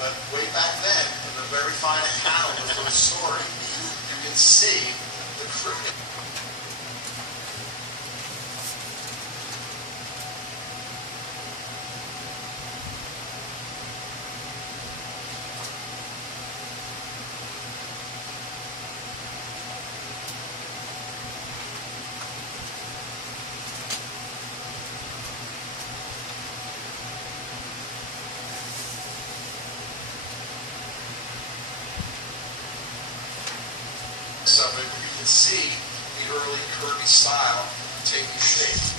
But way back then, in the very final panel of the story, you can see the crew. Of it, you can see the early Kirby style taking shape.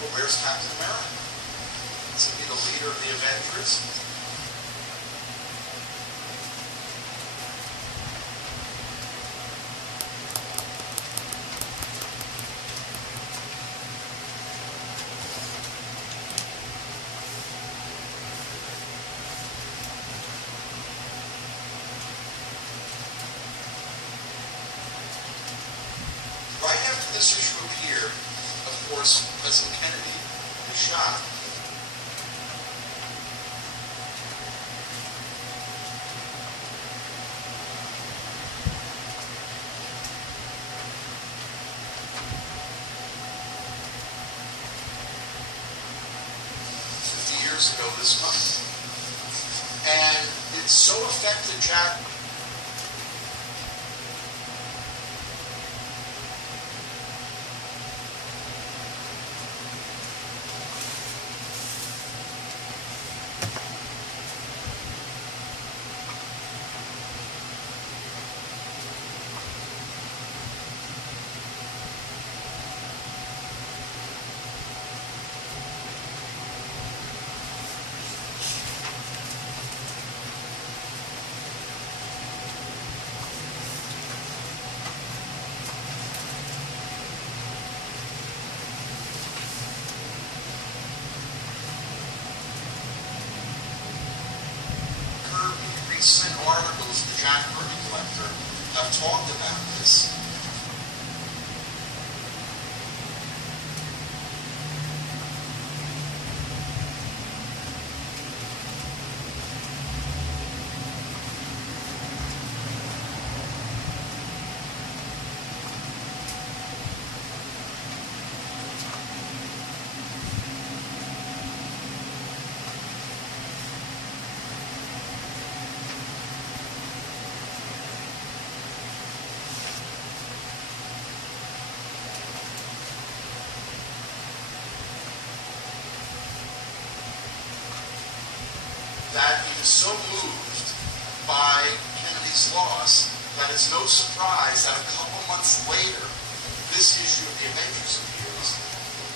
Well, where's Captain America? Is he the leader of the Avengers? Right after this issue appeared, of course, President Kennedy was shot. Years ago this month. And it so affected Jack. Recent articles, the Jack Kirby Collector, have talked about this. That he is so moved by Kennedy's loss that it's no surprise that a couple months later, this issue of the Avengers appears,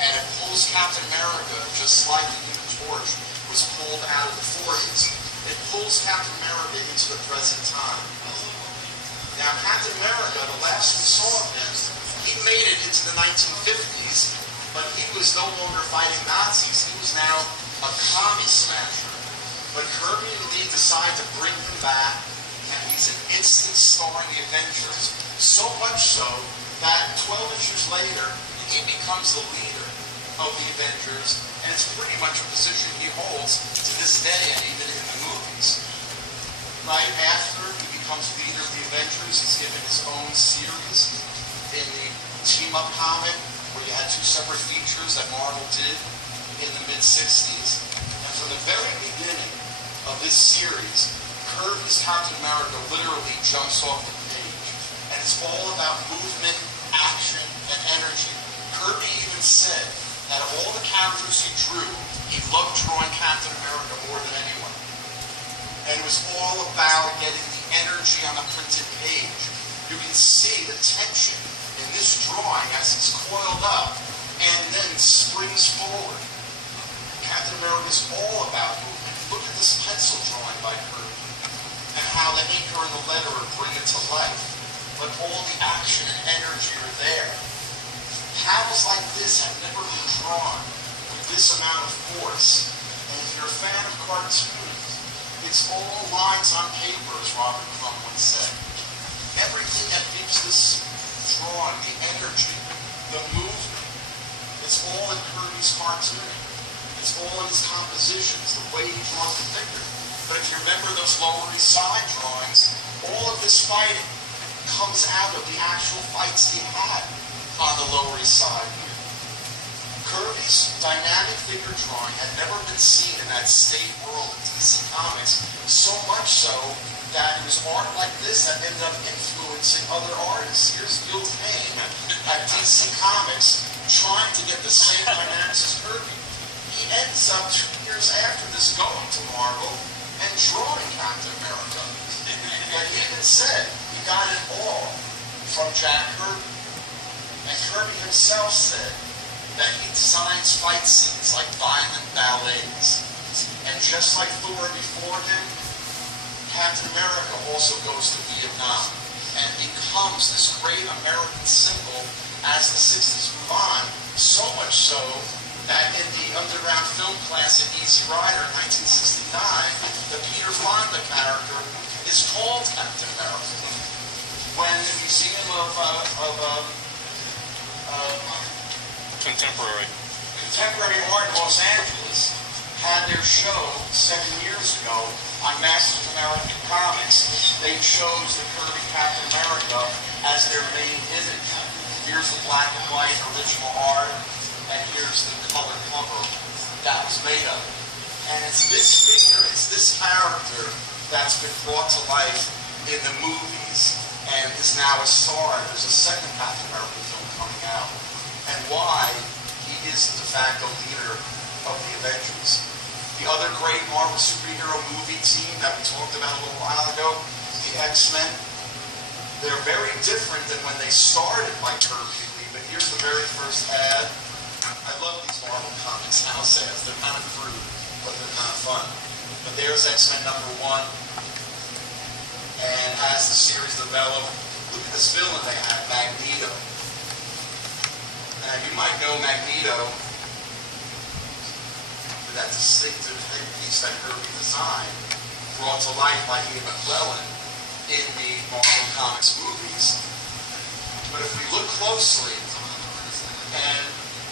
and it pulls Captain America, just like the Human Torch was pulled out of the 40s. It pulls Captain America into the present time. Now, Captain America, the last we saw of him, he made it into the 1950s, but he was no longer fighting Nazis. He was now a commie smasher. But Kirby and Lee decide to bring him back, and he's an instant star in the Avengers, so much so that 12 issues later, he becomes the leader of the Avengers, and it's pretty much a position he holds to this day, and even in the movies. Right after he becomes leader of the Avengers, he's given his own series in the team-up comic, where you had two separate features that Marvel did in the mid-60s. And from the very beginning of this series, Kirby's Captain America literally jumps off the page. And it's all about movement, action, and energy. Kirby even said that of all the characters he drew, he loved drawing Captain America more than anyone. And it was all about getting the energy on the printed page. You can see the tension in this drawing as it's coiled up and then springs forward. Captain America is all about movement. Look at this pencil drawing by Kirby and how the ink finger and the letterer bring it to life, but all the action and energy are there. Panels like this have never been drawn with this amount of force. And if you're a fan of cartoons, it's all lines on paper, as Robert Crumb once said. Everything that gives this drawing, the energy, the movement, it's all in Kirby's cartooning. It's all in his compositions, the way he draws the figure. But if you remember those Lower East Side drawings, all of this fighting comes out of the actual fights he had on the Lower East Side here. Kirby's dynamic figure drawing had never been seen in that state world of DC Comics, so much so that it was art like this that ended up influencing other artists. Here's Gil Kane at DC Comics trying to get the same dynamics as Kirby. He ends up 2 years after this going to Marvel and drawing Captain America. And he even said he got it all from Jack Kirby. And Kirby himself said that he designs fight scenes like violent ballets. And just like Thor before him, Captain America also goes to Vietnam and becomes this great American symbol as the 60s move on, so much so that in the underground film classic Easy Rider in 1969, the Peter Fonda character is called Captain America. When the Museum of Contemporary Art in Los Angeles had their show 7 years ago on Masters of American Comics, they chose the Kirby Captain America as their main image. Here's the black and white original art, and here's the color cover that was made of it. And it's this figure, it's this character that's been brought to life in the movies and is now a star. There's a second Captain America film coming out. And why he is the de facto leader of the Avengers. The other great Marvel superhero movie team that we talked about a little while ago, the X-Men, they're very different than when they started by Kirby and Lee, but here's the very first ad. I love these Marvel Comics house ads. They're kind of crude, but they're kind of fun. But there's X-Men #1. And as the series developed, look at this villain they have, Magneto. Now you might know Magneto, that distinctive headpiece that Kirby designed, brought to life by Ian McClellan in the Marvel Comics movies. But if we look closely, and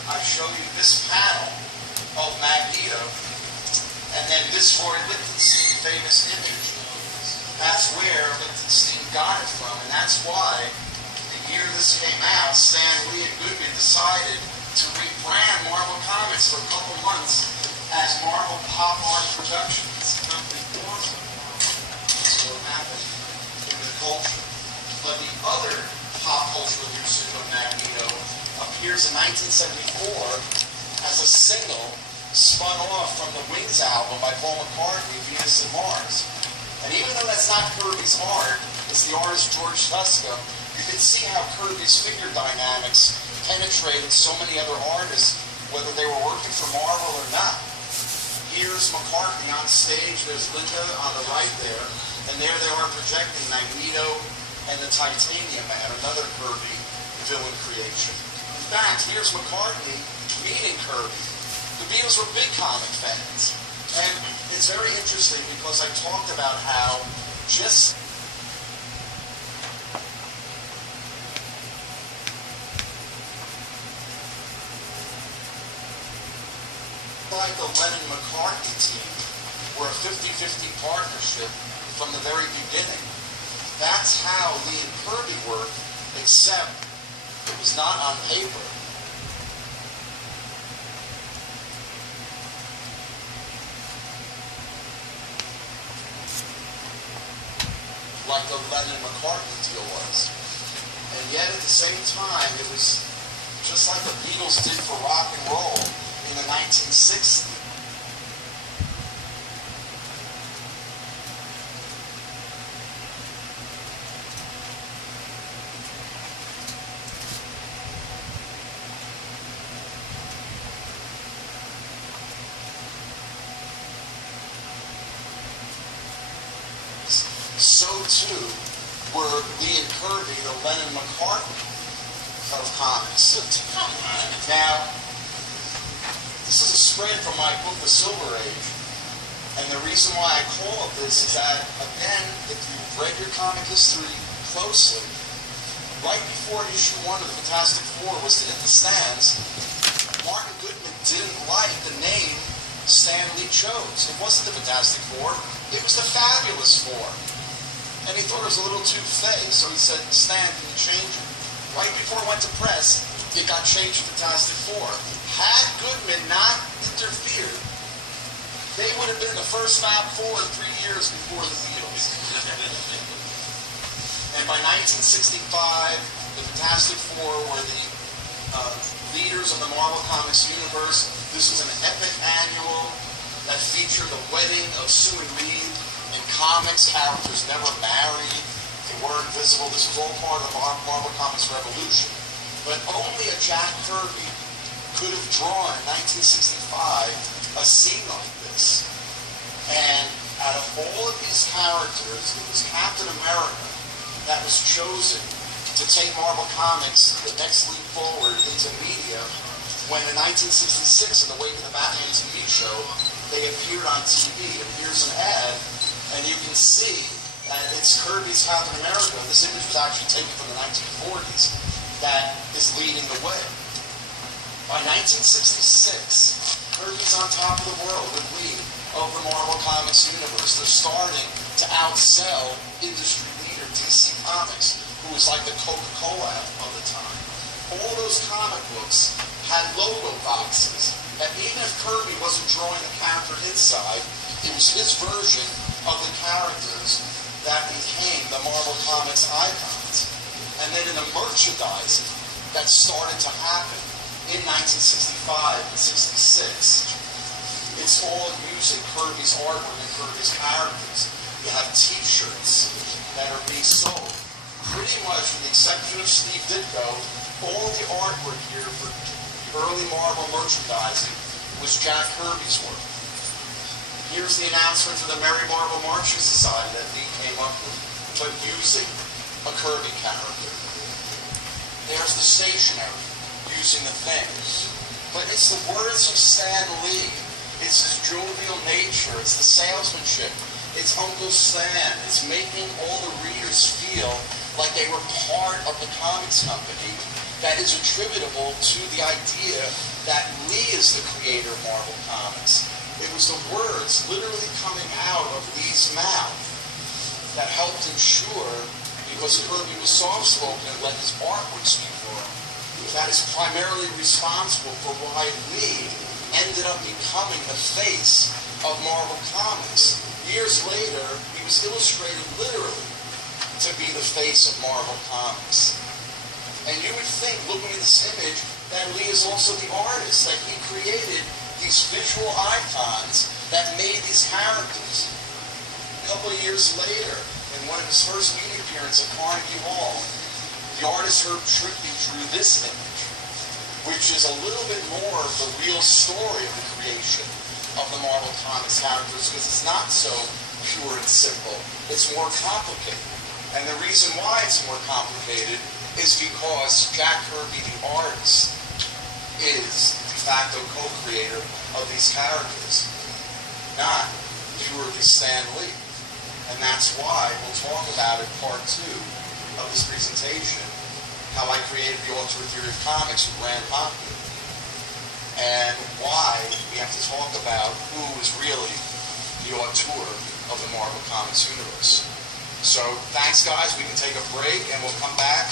I show you this panel of Magneto, and then this Roy Lichtenstein famous image, that's where Lichtenstein got it from, and that's why the year this came out, Stan Lee and Goodman decided to rebrand Marvel Comics for a couple months as Marvel Pop Art Productions. That's what happened in the culture. But the other pop cultural usage of Magneto appears in 1974 as a single spun off from the Wings album by Paul McCartney, Venus and Mars. And even though that's not Kirby's art, it's the artist George Tuska, you can see how Kirby's figure dynamics penetrated so many other artists, whether they were working for Marvel or not. Here's McCartney on stage, there's Linda on the right there, and there they are projecting Magneto and the Titanium Man, another Kirby villain creation. In fact, here's McCartney meeting Kirby. The Beatles were big comic fans. And it's very interesting because I talked about how just like the Lennon-McCartney team were a 50-50 partnership from the very beginning. That's how Lee and Kirby worked, except it was not on paper. Like the Lennon-McCartney deal was. And yet at the same time, it was just like the Beatles did for rock and roll in the 1960s. so too were Lee and Kirby, the Lennon McCartney of comics. Now, this is a spread from my book, The Silver Age, and the reason why I call it this is that, again, if you've read your comic history closely, right before issue 1 of the Fantastic Four was to hit the stands, Martin Goodman didn't like the name Stan Lee chose. It wasn't the Fantastic Four, it was the Fabulous Four. And he thought it was a little too fake, so he said, Stan, can you change it? Right before it went to press, it got changed to Fantastic Four. Had Goodman not interfered, they would have been the first Fab Four 3 years before the Beatles. And by 1965, the Fantastic Four were the leaders of the Marvel Comics universe. This was an epic annual that featured the wedding of Sue and Reed. In comics, characters never married. They weren't visible. This was all part of the Marvel Comics revolution. But only a Jack Kirby could have drawn in 1965 a scene like this. And out of all of these characters, it was Captain America that was chosen to take Marvel Comics the next leap forward into media when in 1966, in the wake of the Batman TV show, they appeared on TV. And here's an ad, and you can see that it's Kirby's Captain America. This image was actually taken from the 1940s that is leading the way. By 1966, Kirby's on top of the world with Lee of the Marvel Comics universe. They're starting to outsell industry leader DC Comics, who was like the Coca-Cola of the time. All those comic books had logo boxes that even if Kirby wasn't drawing the character inside, it was his version of the characters that became the Marvel Comics icons. And then in the merchandising that started to happen in 1965 and 66, it's all using Kirby's artwork and Kirby's characters. You have t-shirts that are being sold. Pretty much, with the exception of Steve Ditko, all the artwork here for early Marvel merchandising was Jack Kirby's work. Here's the announcement for the Merry Marvel Marching Society that Lee came up with, but using a Kirby character. There's the stationery, using the things. But it's the words of Stan Lee. It's his jovial nature. It's the salesmanship. It's Uncle Stan. It's making all the readers feel like they were part of the comics company that is attributable to the idea that Lee is the creator of Marvel Comics. It was the words literally coming out of Lee's mouth that helped ensure, because Kirby was soft-spoken and let his artwork speak for him, that is primarily responsible for why Lee ended up becoming the face of Marvel Comics. Years later, he was illustrated literally to be the face of Marvel Comics. And you would think, looking at this image, that Lee is also the artist, that he created these visual icons that made these characters. A couple of years later, in one of his first media appearances at Carnegie Hall, the artist Herb Trimpe drew this image, which is a little bit more of the real story of the creation of the Marvel Comics characters, because it's not so pure and simple. It's more complicated. And the reason why it's more complicated is because Jack Kirby, the artist, is the de facto co-creator of these characters, not purely Stan Lee. And that's why we'll talk about in part 2 of this presentation, how I created the alternate theory of comics with Rand Hockney, and why we have to talk about who is really the auteur of the Marvel Comics universe. So thanks, guys. We can take a break, and we'll come back